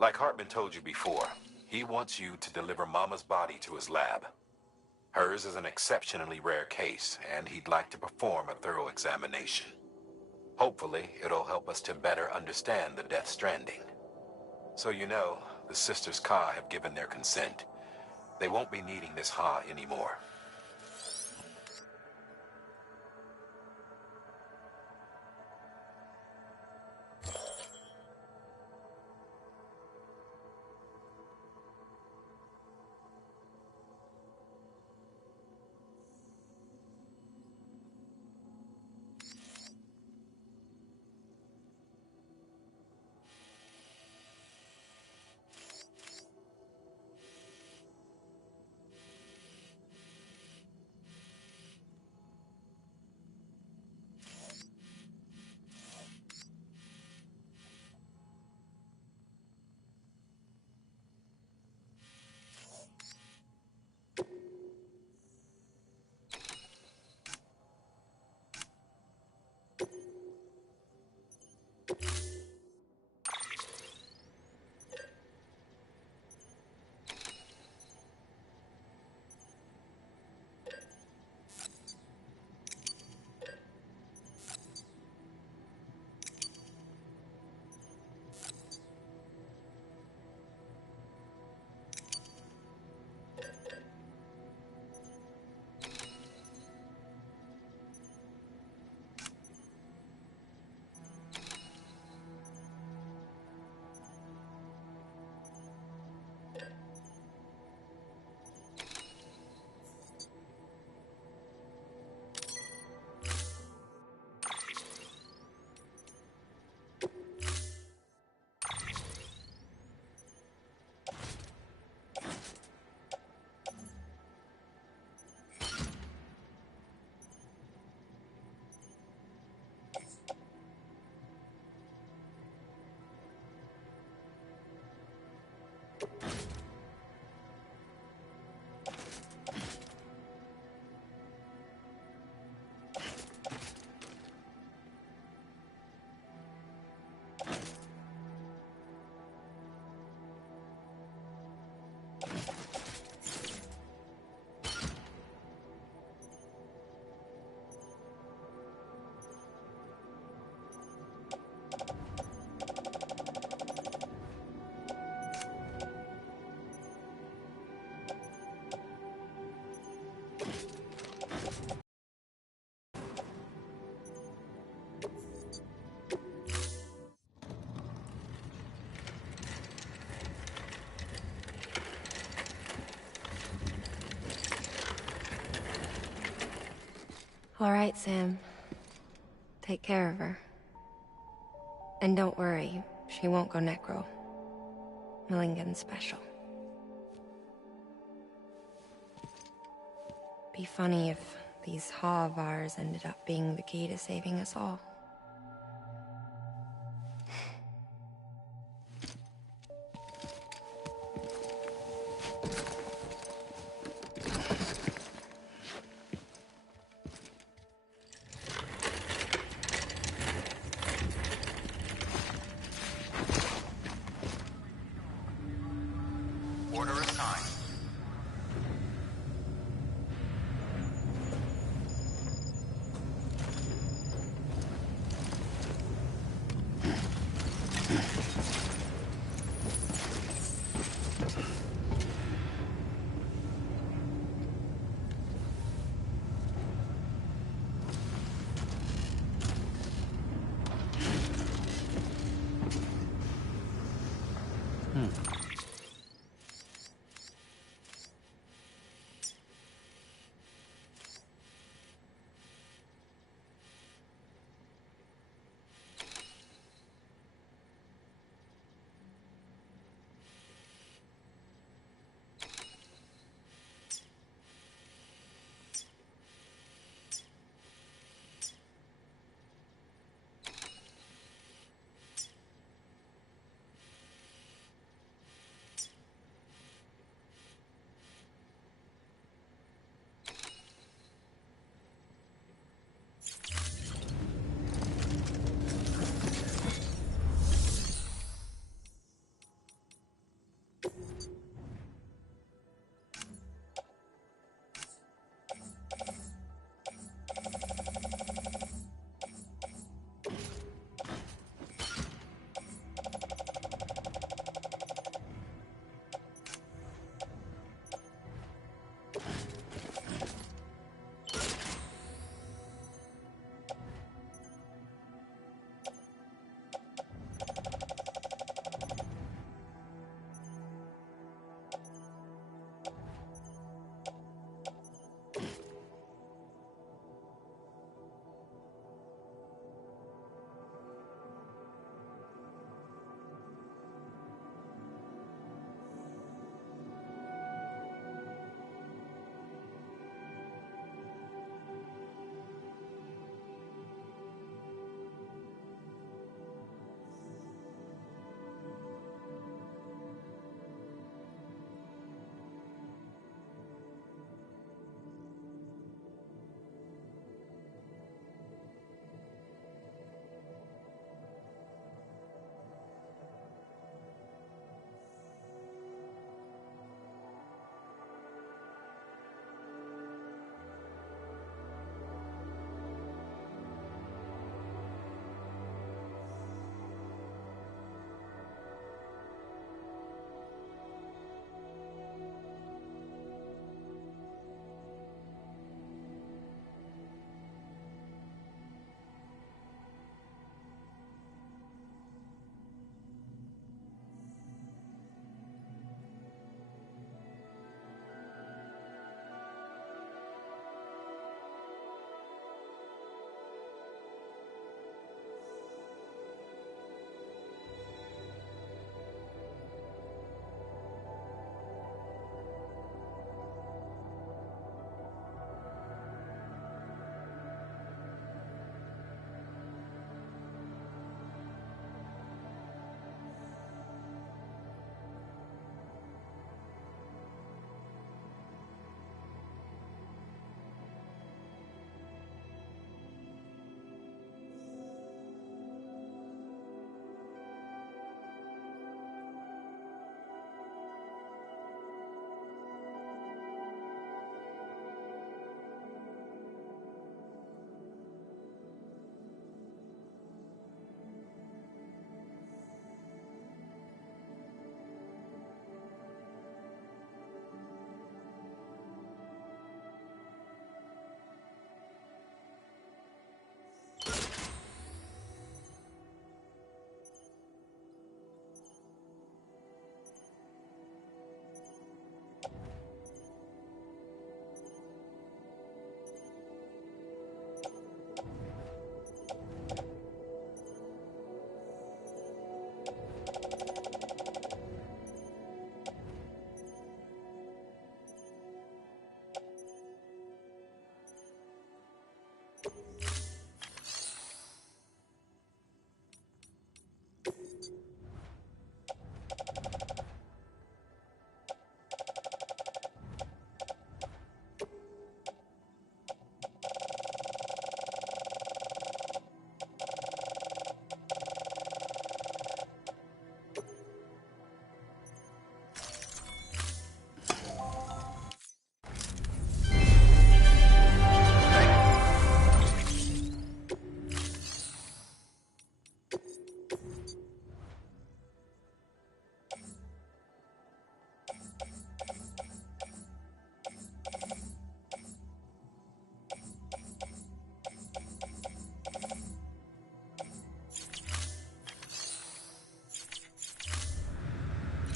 Like Heartman told you before, he wants you to deliver Mama's body to his lab. Hers is an exceptionally rare case, and he'd like to perform a thorough examination. Hopefully, it'll help us to better understand the Death Stranding. So you know, the Sisters Ka have given their consent. They won't be needing this Ha anymore. All right, Sam. Take care of her. And don't worry, she won't go necro. Millingan's special. Be funny if these Ha of ours ended up being the key to saving us all. Order assigned.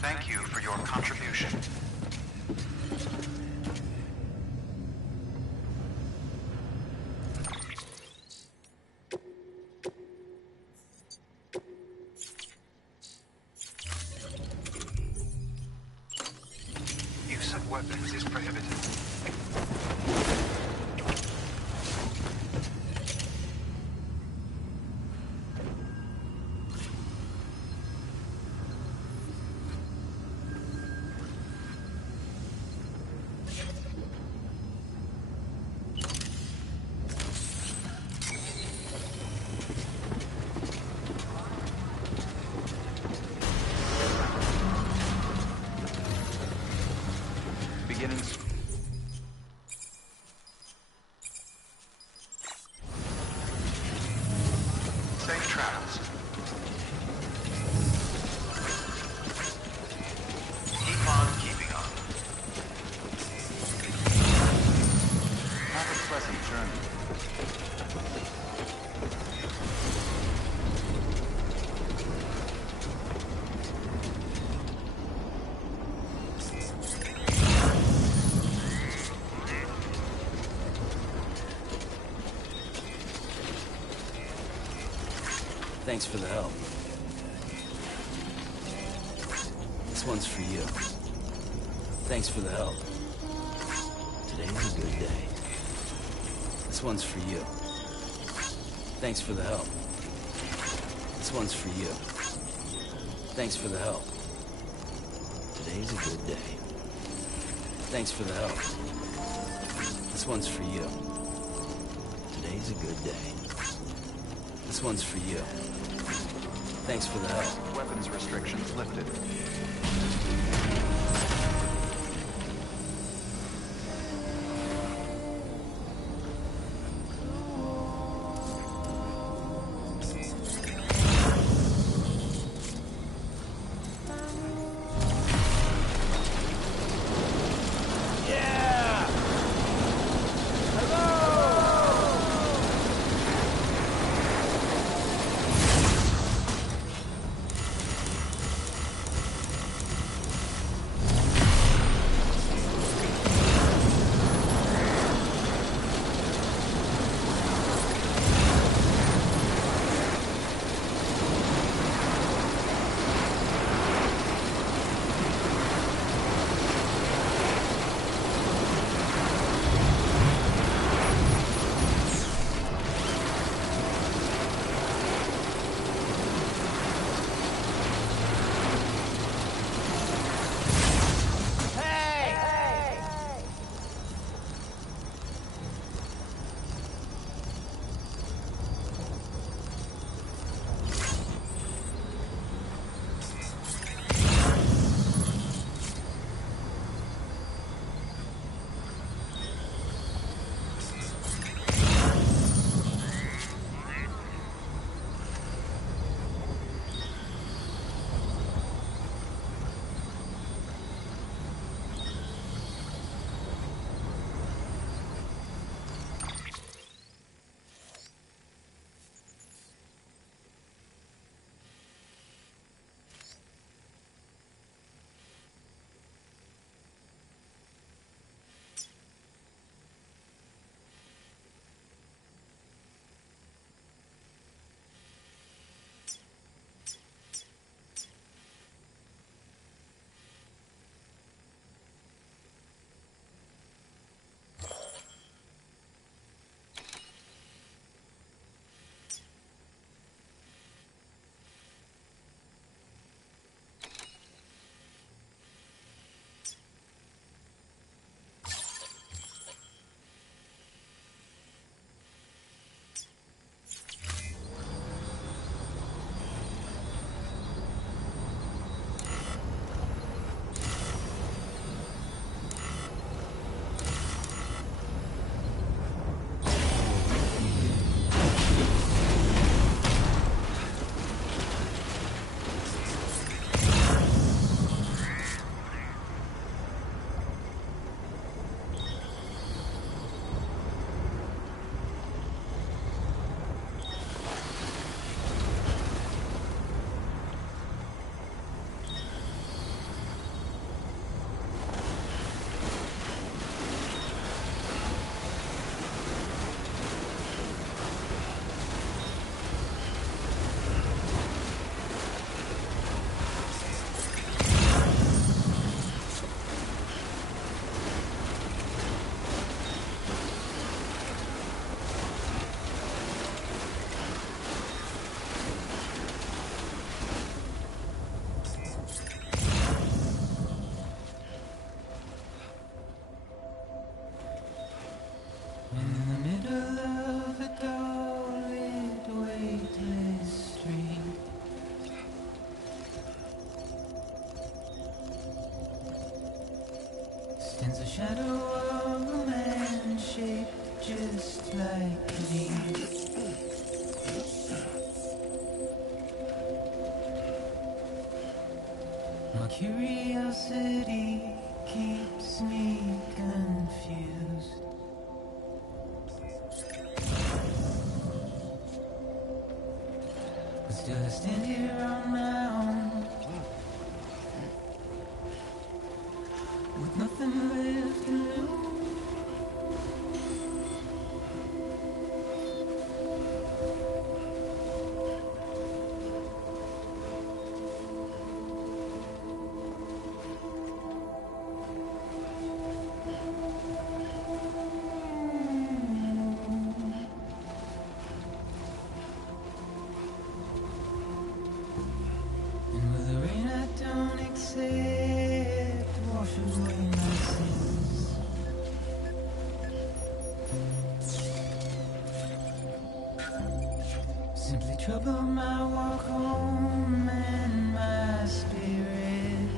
Thank you for your contribution. Use of weapons is prohibited. Beginnings. Safe travels. Keep on keeping on. Have a pleasant journey. Thanks for the help. This one's for you. Thanks for the help. Today's a good day. This one's for you. Thanks for the help. This one's for you. Thanks for the help. Today's a good day. Thanks for the help. This one's for you. Today's a good day. This one's for you. Thanks for the help. Weapons restrictions lifted. There's a shadow of a man shaped just like me. My curiosity keeps me confused. But still I stand here on my own, with nothing left to lose. And with the rain I don't accept, wash away my sins. Simply trouble my walk home and my spirit.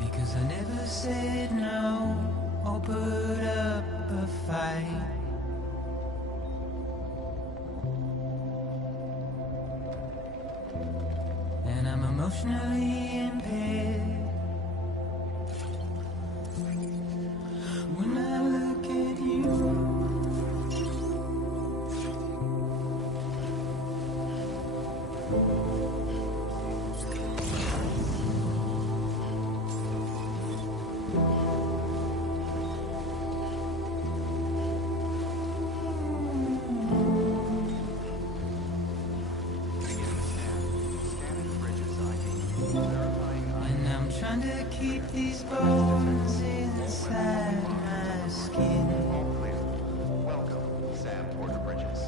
Because I never said no or put up a fight. And I'm emotionally impaired. When I look at you, and I'm trying to keep these bones inside my skin. All clear. Welcome, Sam Porter Bridges.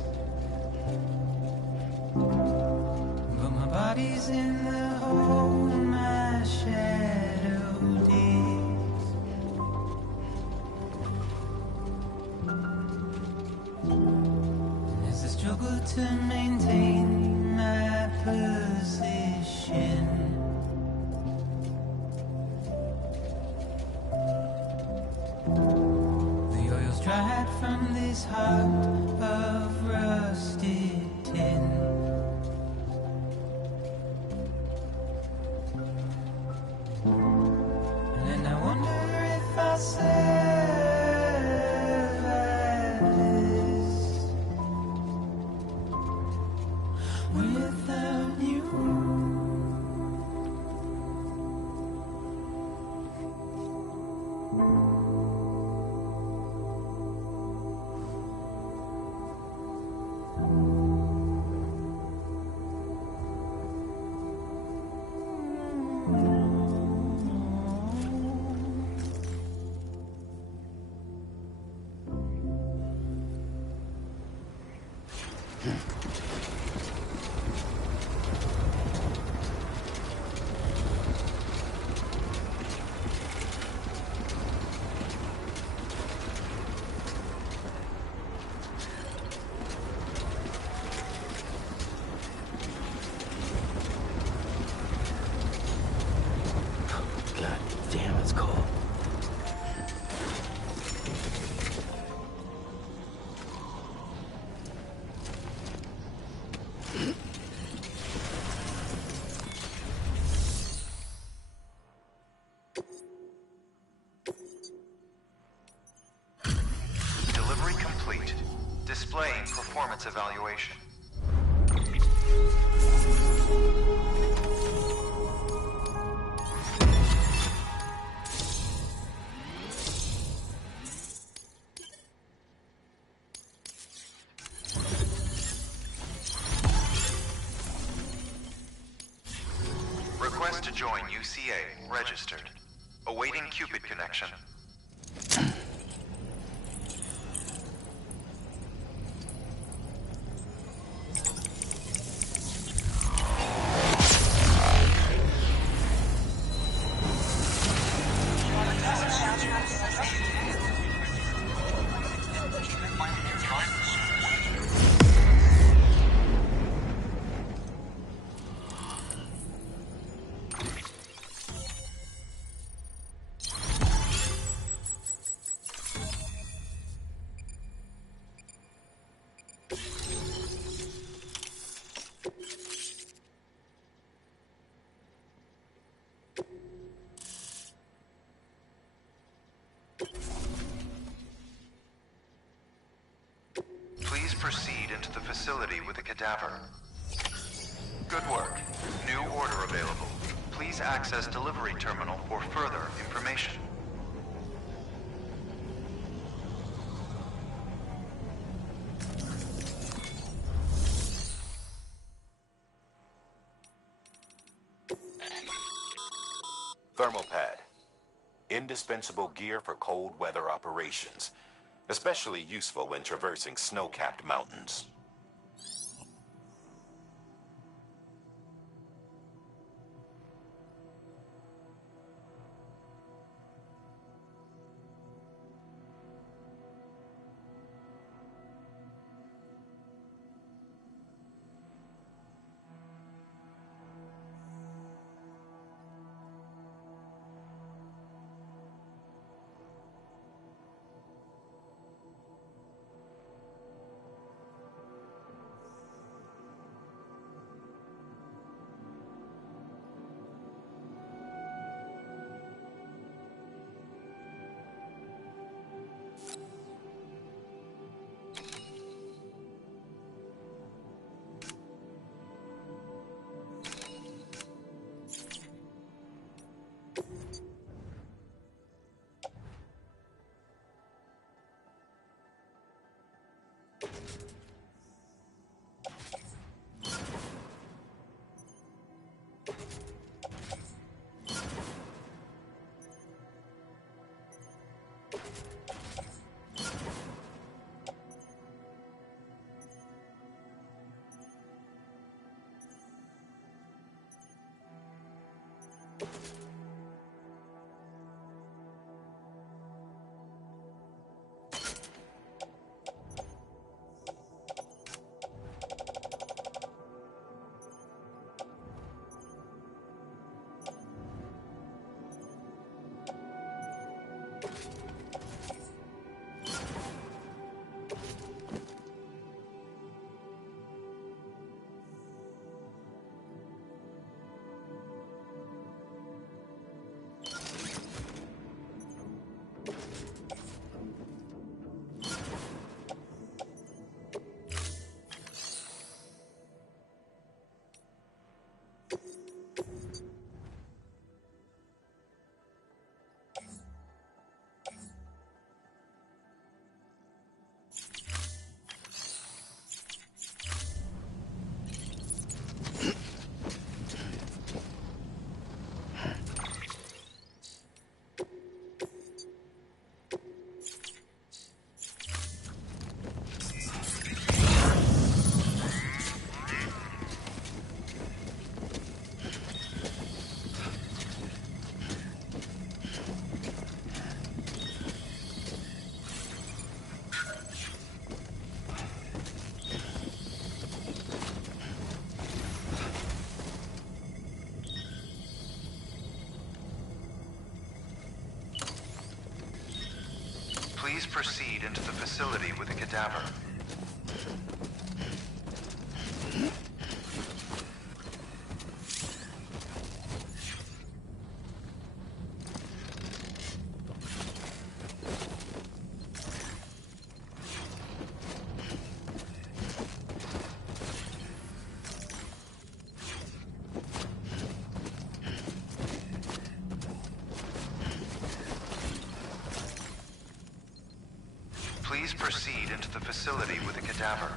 But my body's in the hole my shadow digs. And as I struggle to maintain my position, the oil's dried from this heart of rusted tin. And I wonder if I survive this without you. God damn, it's cold. Delivery complete. Displaying performance evaluation. Request to join UCA. Registered. Awaiting Cupid connection. proceed into the facility with the cadaver. Good work. New order available. Please access delivery terminal for further information. Thermal pad. Indispensable gear for cold weather operations. Especially useful when traversing snow-capped mountains. Please proceed into the facility with the cadaver. Please proceed into the facility with the cadaver.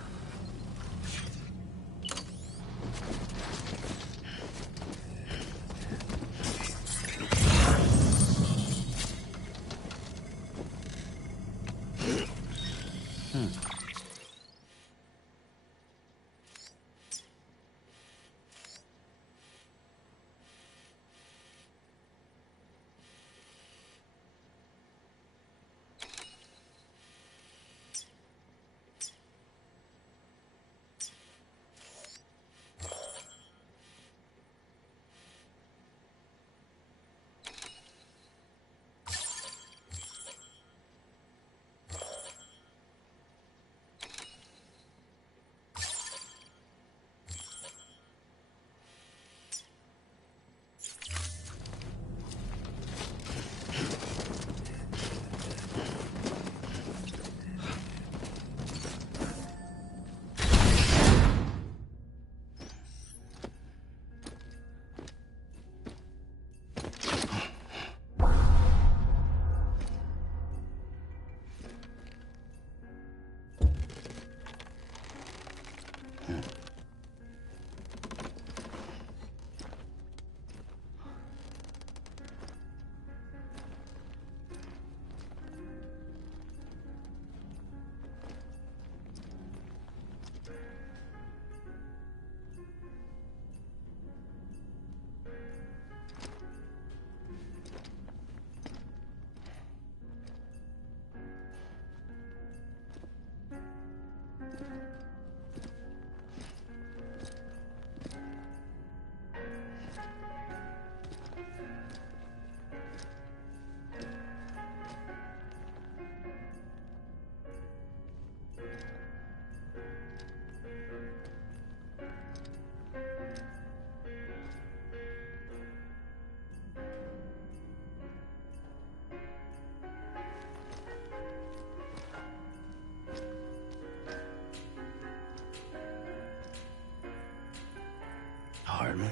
Heartman.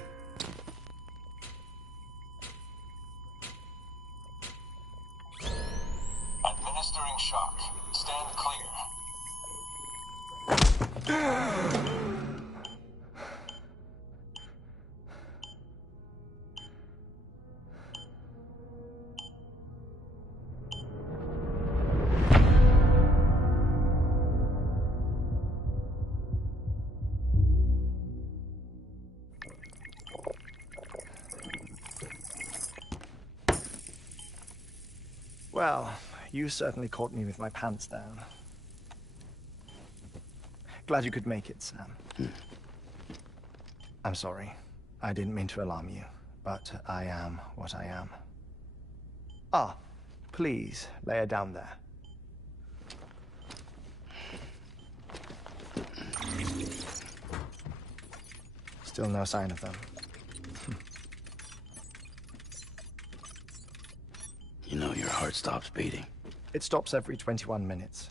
Administering shock. Stand clear. Well, you certainly caught me with my pants down. Glad you could make it, Sam. I'm sorry. I didn't mean to alarm you, but I am what I am. Ah, please, lay her down there. Still no sign of them. You know your heart stops beating. It stops every 21 minutes.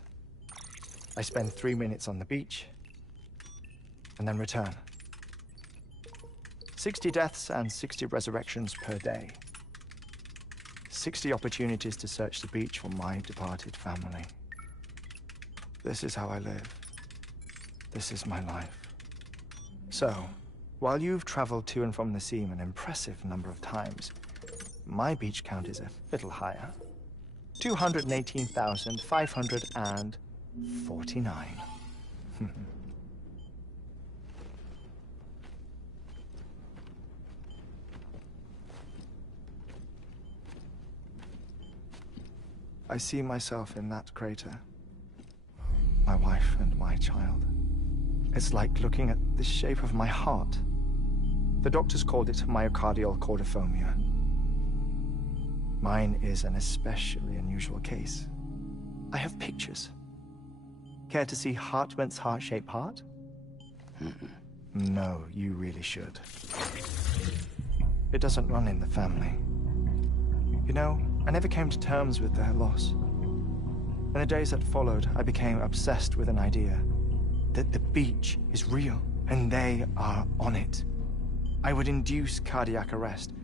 I spend 3 minutes on the beach, and then return. 60 deaths and 60 resurrections per day. 60 opportunities to search the beach for my departed family. This is how I live. This is my life. So, while you've traveled to and from the sea an impressive number of times, my beach count is a little higher. 218,549. I see myself in that crater. My wife and my child. It's like looking at the shape of my heart. The doctors called it myocardial cordiformia. Mine is an especially unusual case. I have pictures. Care to see Heartman's heart-shaped heart? No, you really should. It doesn't run in the family. You know, I never came to terms with their loss. In the days that followed, I became obsessed with an idea that the beach is real, and they are on it. I would induce cardiac arrest,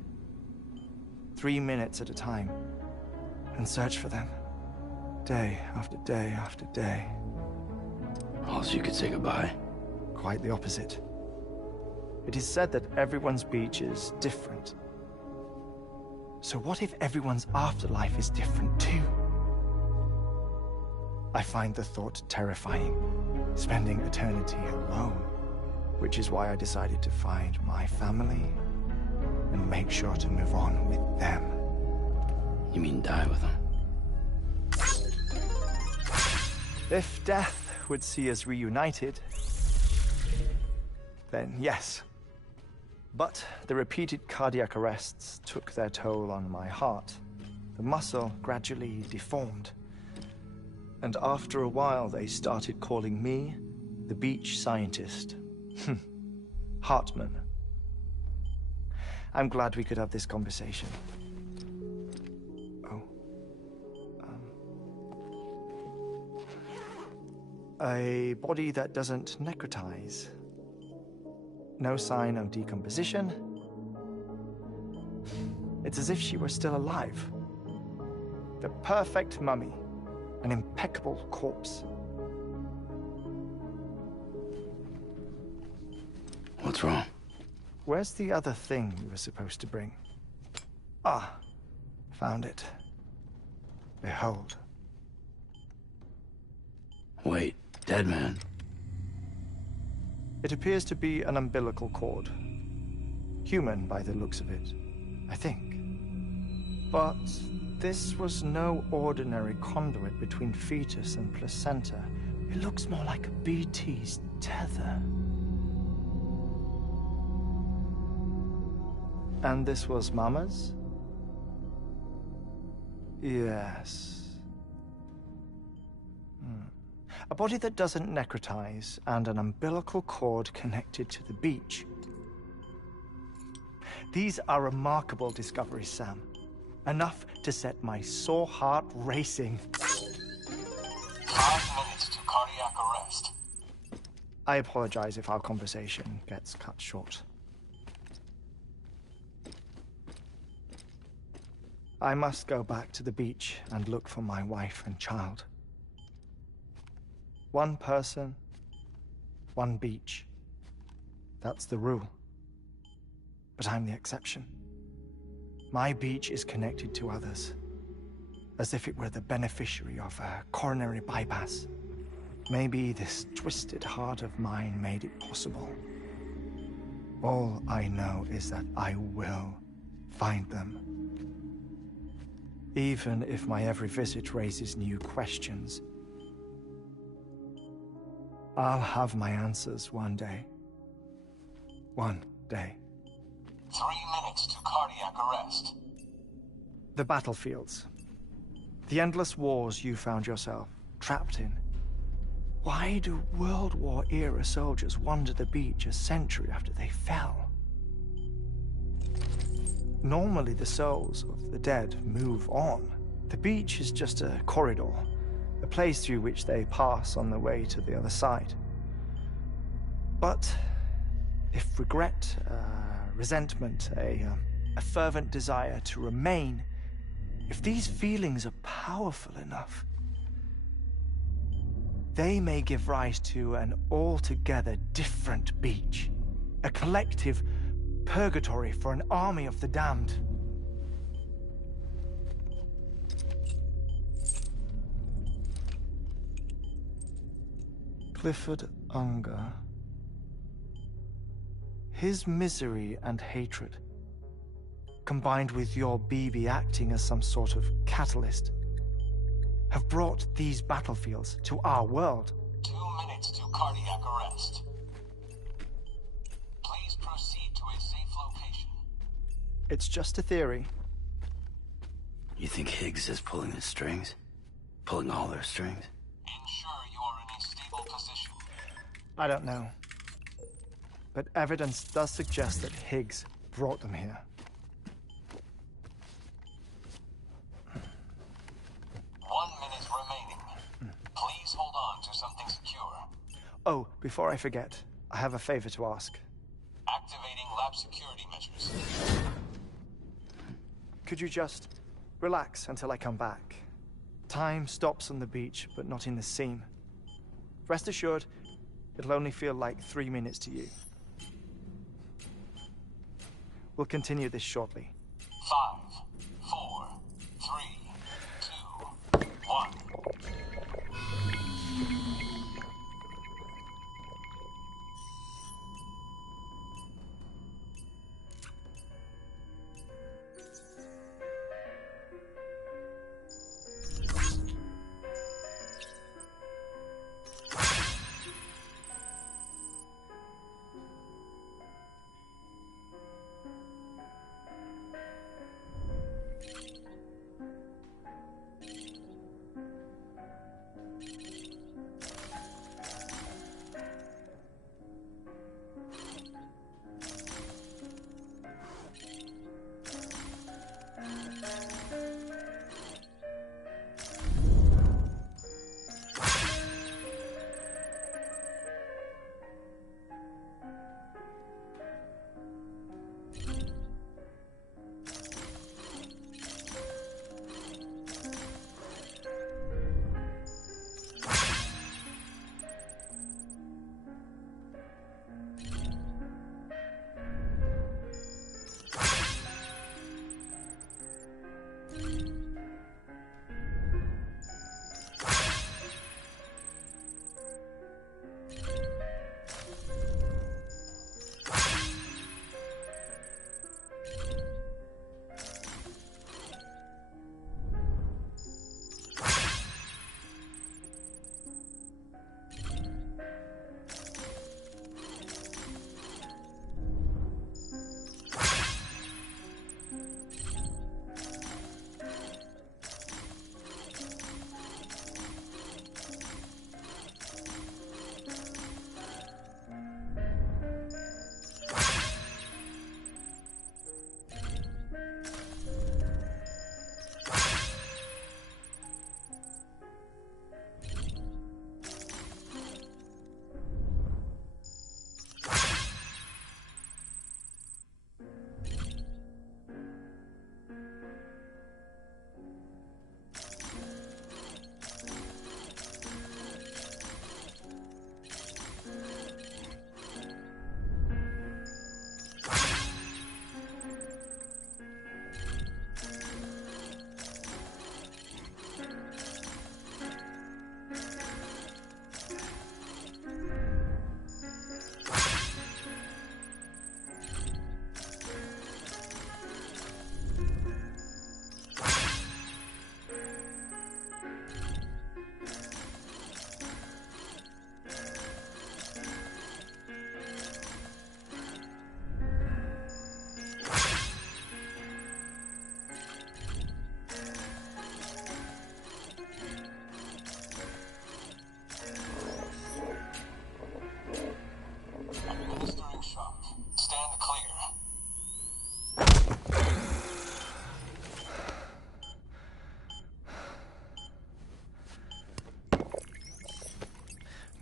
3 minutes at a time, and search for them, day after day after day. Also, you could say goodbye. Quite the opposite. It is said that everyone's beach is different. So what if everyone's afterlife is different too? I find the thought terrifying, spending eternity alone, which is why I decided to find my family and make sure to move on with them. You mean die with them? If death would see us reunited, then yes. But the repeated cardiac arrests took their toll on my heart. The muscle gradually deformed. And after a while, they started calling me the beach scientist. Heartman. I'm glad we could have this conversation. Oh. A body that doesn't necrotize. No sign of decomposition. It's as if she were still alive. The perfect mummy. An impeccable corpse. What's wrong? Where's the other thing you were supposed to bring? Ah, found it. Behold. Wait, dead man. It appears to be an umbilical cord. Human by the looks of it, I think. But this was no ordinary conduit between fetus and placenta. It looks more like a BT's tether. And this was Mama's? Yes. A body that doesn't necrotize and an umbilical cord connected to the beach. These are remarkable discoveries, Sam. Enough to set my sore heart racing. 5 minutes to cardiac arrest. I apologize if our conversation gets cut short. I must go back to the beach and look for my wife and child. One person, one beach. That's the rule. But I'm the exception. My beach is connected to others, as if it were the beneficiary of a coronary bypass. Maybe this twisted heart of mine made it possible. All I know is that I will find them. Even if my every visit raises new questions, I'll have my answers one day. One day. 3 minutes to cardiac arrest. The battlefields. The endless wars you found yourself trapped in. Why do World War-era soldiers wander the beach a century after they fell? Normally the souls of the dead move on. The beach is just a corridor, a place through which they pass on the way to the other side. But if regret, resentment, a fervent desire to remain, if these feelings are powerful enough, they may give rise to an altogether different beach, a collective purgatory for an army of the damned. Clifford Unger. His misery and hatred, combined with your BB acting as some sort of catalyst, have brought these battlefields to our world. 2 minutes to cardiac arrest. Please proceed to a safe location. It's just a theory. You think Higgs is pulling the strings? Pulling all their strings? Ensure you are in a stable position. I don't know. But evidence does suggest that Higgs brought them here. 1 minute remaining. Please hold on to something secure. Oh, before I forget, I have a favor to ask. Activating lab security measures. Could you just relax until I come back? Time stops on the beach, but not in the scene. Rest assured, it'll only feel like 3 minutes to you. We'll continue this shortly. 5, 4, 3, 2, 1.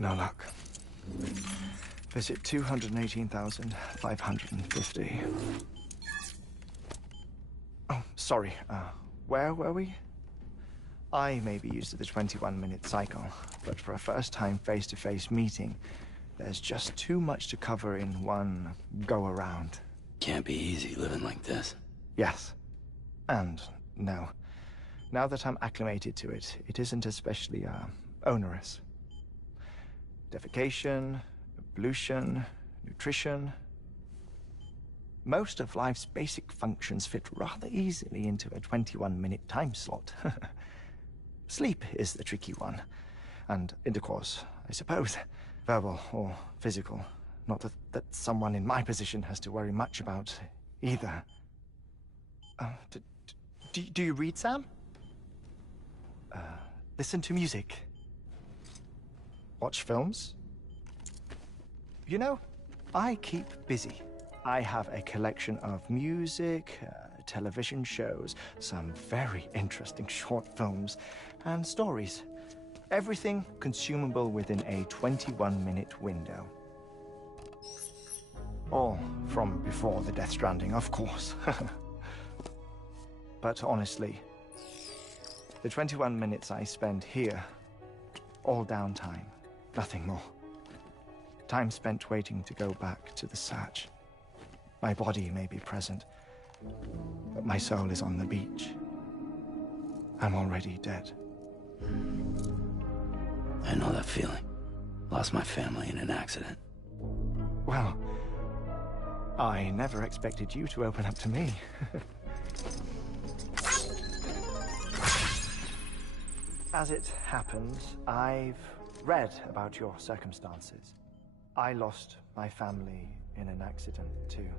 No luck. Visit 218,550. Oh, sorry. Where were we? I may be used to the 21-minute cycle, but for a first-time face-to-face meeting, there's just too much to cover in one go-around. Can't be easy living like this. Yes. And no. Now that I'm acclimated to it, it isn't especially, onerous. Defecation, ablution, nutrition. Most of life's basic functions fit rather easily into a 21-minute time slot. Sleep is the tricky one. And intercourse, I suppose. Verbal or physical. Not that someone in my position has to worry much about either. Do you read, Sam? Listen to music. Watch films? You know, I keep busy. I have a collection of music, television shows, some very interesting short films, and stories. Everything consumable within a 21-minute window. All from before the Death Stranding, of course. But honestly, the 21 minutes I spend here, all downtime, nothing more. Time spent waiting to go back to the search. My body may be present, but my soul is on the beach. I'm already dead. I know that feeling. Lost my family in an accident. Well, I never expected you to open up to me. As it happens, I've read about your circumstances. I lost my family in an accident, too.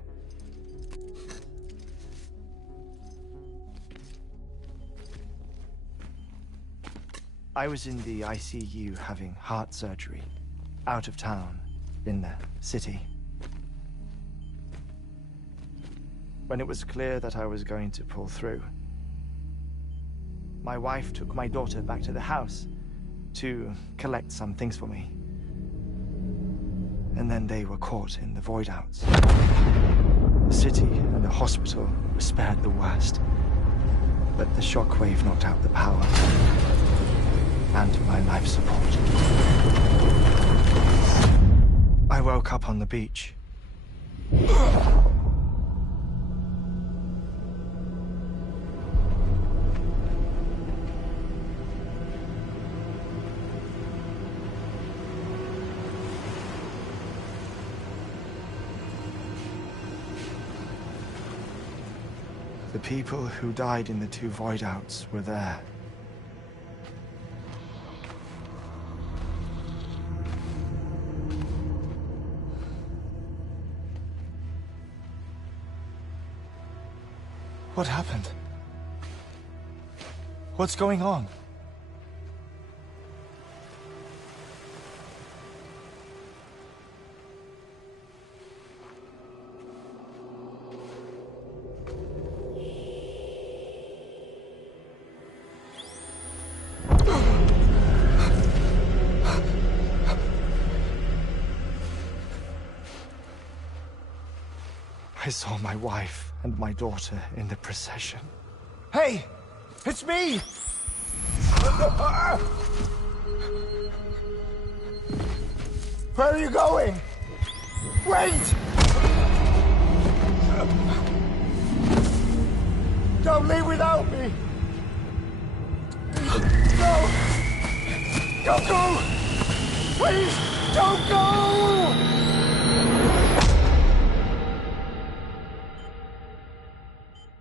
I was in the ICU having heart surgery, out of town, in the city. When it was clear that I was going to pull through, my wife took my daughter back to the house to collect some things for me. And then they were caught in the void-outs. The city and the hospital were spared the worst, but the shockwave knocked out the power and my life support. I woke up on the beach. The people who died in the two void-outs were there. What happened? What's going on? I saw my wife and my daughter in the procession. Hey! It's me! Where are you going? Wait! Don't leave without me! No! Don't go! Please, don't go!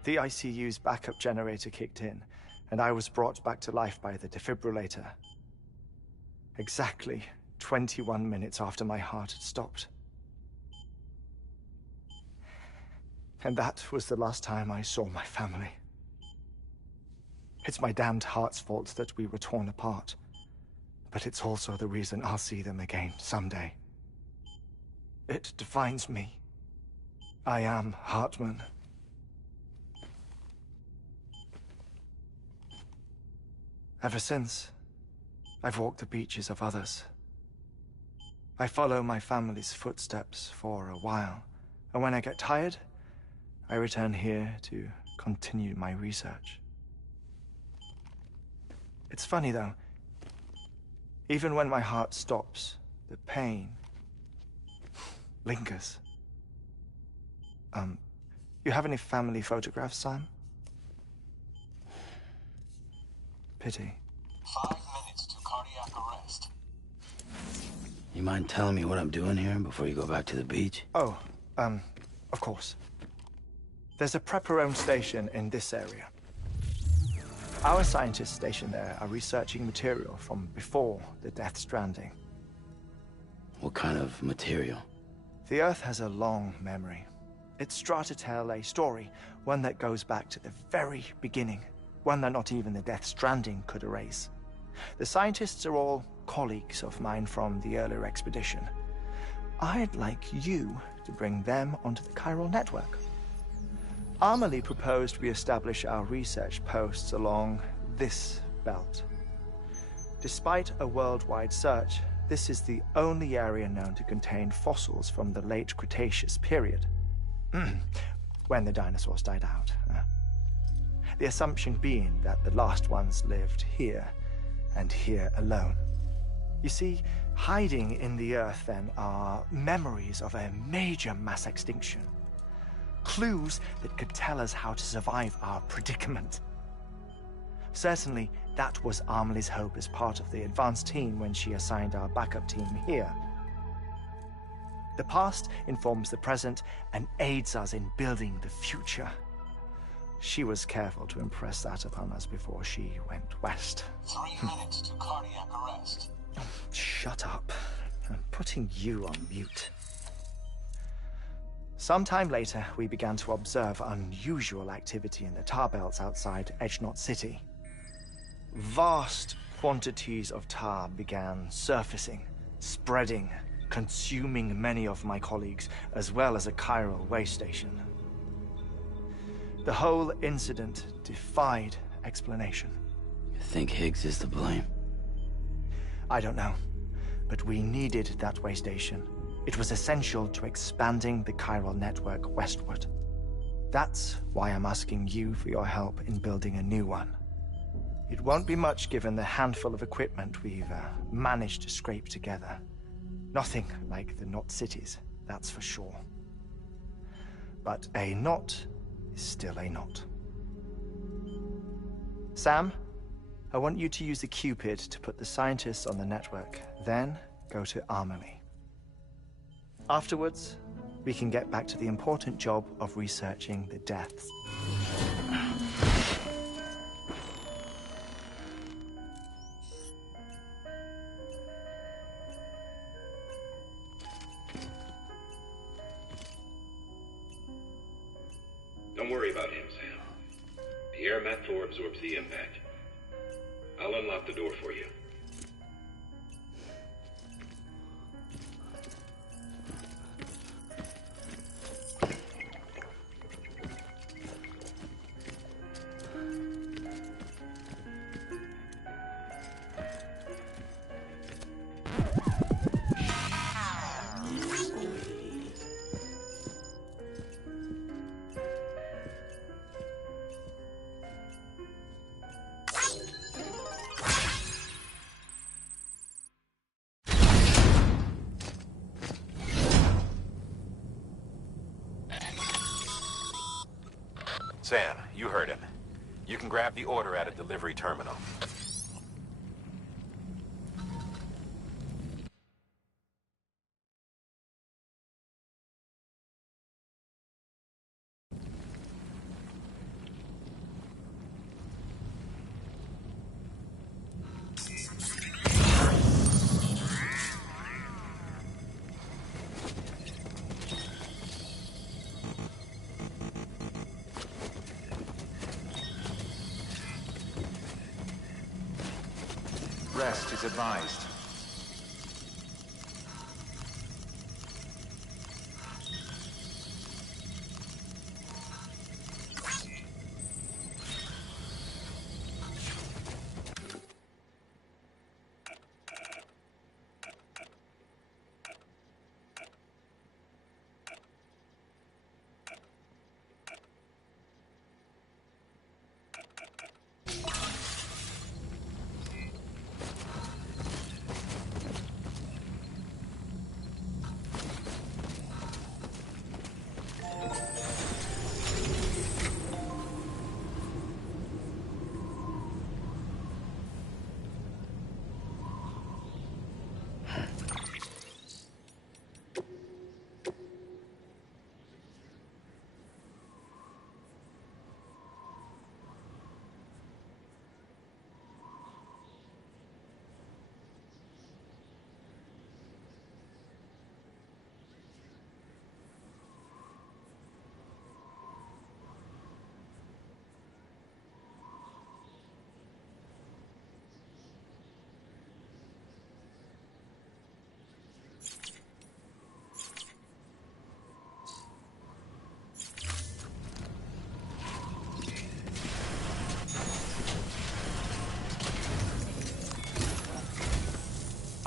The ICU's backup generator kicked in, and I was brought back to life by the defibrillator. Exactly 21 minutes after my heart had stopped. And that was the last time I saw my family. It's my damned heart's fault that we were torn apart, but it's also the reason I'll see them again someday. It defines me. I am Heartman. Ever since, I've walked the beaches of others, I follow my family's footsteps for a while, and when I get tired, I return here to continue my research. It's funny, though. Even when my heart stops, the pain lingers. You have any family photographs, Sam? Pity. 5 minutes to cardiac arrest. You mind telling me what I'm doing here before you go back to the beach? Oh, of course. There's a Prepperone station in this area. Our scientists stationed there are researching material from before the Death Stranding. What kind of material? The Earth has a long memory. It's trying to tell a story, one that goes back to the very beginning, one that not even the Death Stranding could erase. The scientists are all colleagues of mine from the earlier expedition. I'd like you to bring them onto the chiral network. Amelie proposed we establish our research posts along this belt. Despite a worldwide search, this is the only area known to contain fossils from the late Cretaceous period. When the dinosaurs died out. The assumption being that the last ones lived here, and here alone. You see, hiding in the Earth, then, are memories of a major mass extinction. Clues that could tell us how to survive our predicament. Certainly, that was Amelie's hope as part of the advanced team when she assigned our backup team here. The past informs the present and aids us in building the future. She was careful to impress that upon us before she went west. 3 minutes to cardiac arrest. Shut up. I'm putting you on mute. Sometime later, we began to observe unusual activity in the tar belts outside Edgenot City. Vast quantities of tar began surfacing, spreading, consuming many of my colleagues, as well as a chiral way station. The whole incident defied explanation. You think Higgs is to blame? I don't know, but we needed that way station. It was essential to expanding the chiral network westward. That's why I'm asking you for your help in building a new one. It won't be much given the handful of equipment we've managed to scrape together. Nothing like the Knot cities, that's for sure. But a knot is still a knot. Sam, I want you to use the Cupid to put the scientists on the network, then go to Amelie. Afterwards, we can get back to the important job of researching the deaths. Don't worry about him, Sam. The air mat floor absorbs the impact. I'll unlock the door for you. Sam, you heard him. You can grab the order at a delivery terminal. Rest is advised.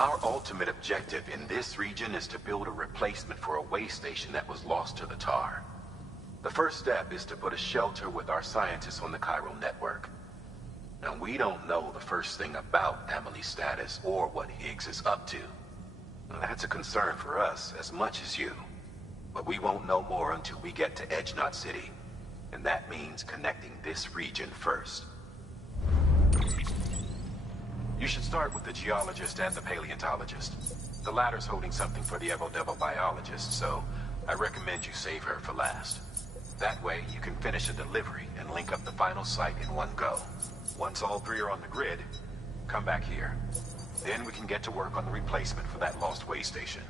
Our ultimate objective in this region is to build a replacement for a way station that was lost to the tar. The first step is to put a shelter with our scientists on the Chiral network. Now, we don't know the first thing about Emily's status or what Higgs is up to. Now, that's a concern for us as much as you. But we won't know more until we get to Edge Knot City. And that means connecting this region first. You should start with the geologist and the paleontologist. The latter's holding something for the Evo-Devo biologist, so I recommend you save her for last. That way, you can finish a delivery and link up the final site in one go. Once all three are on the grid, come back here. Then we can get to work on the replacement for that lost way station.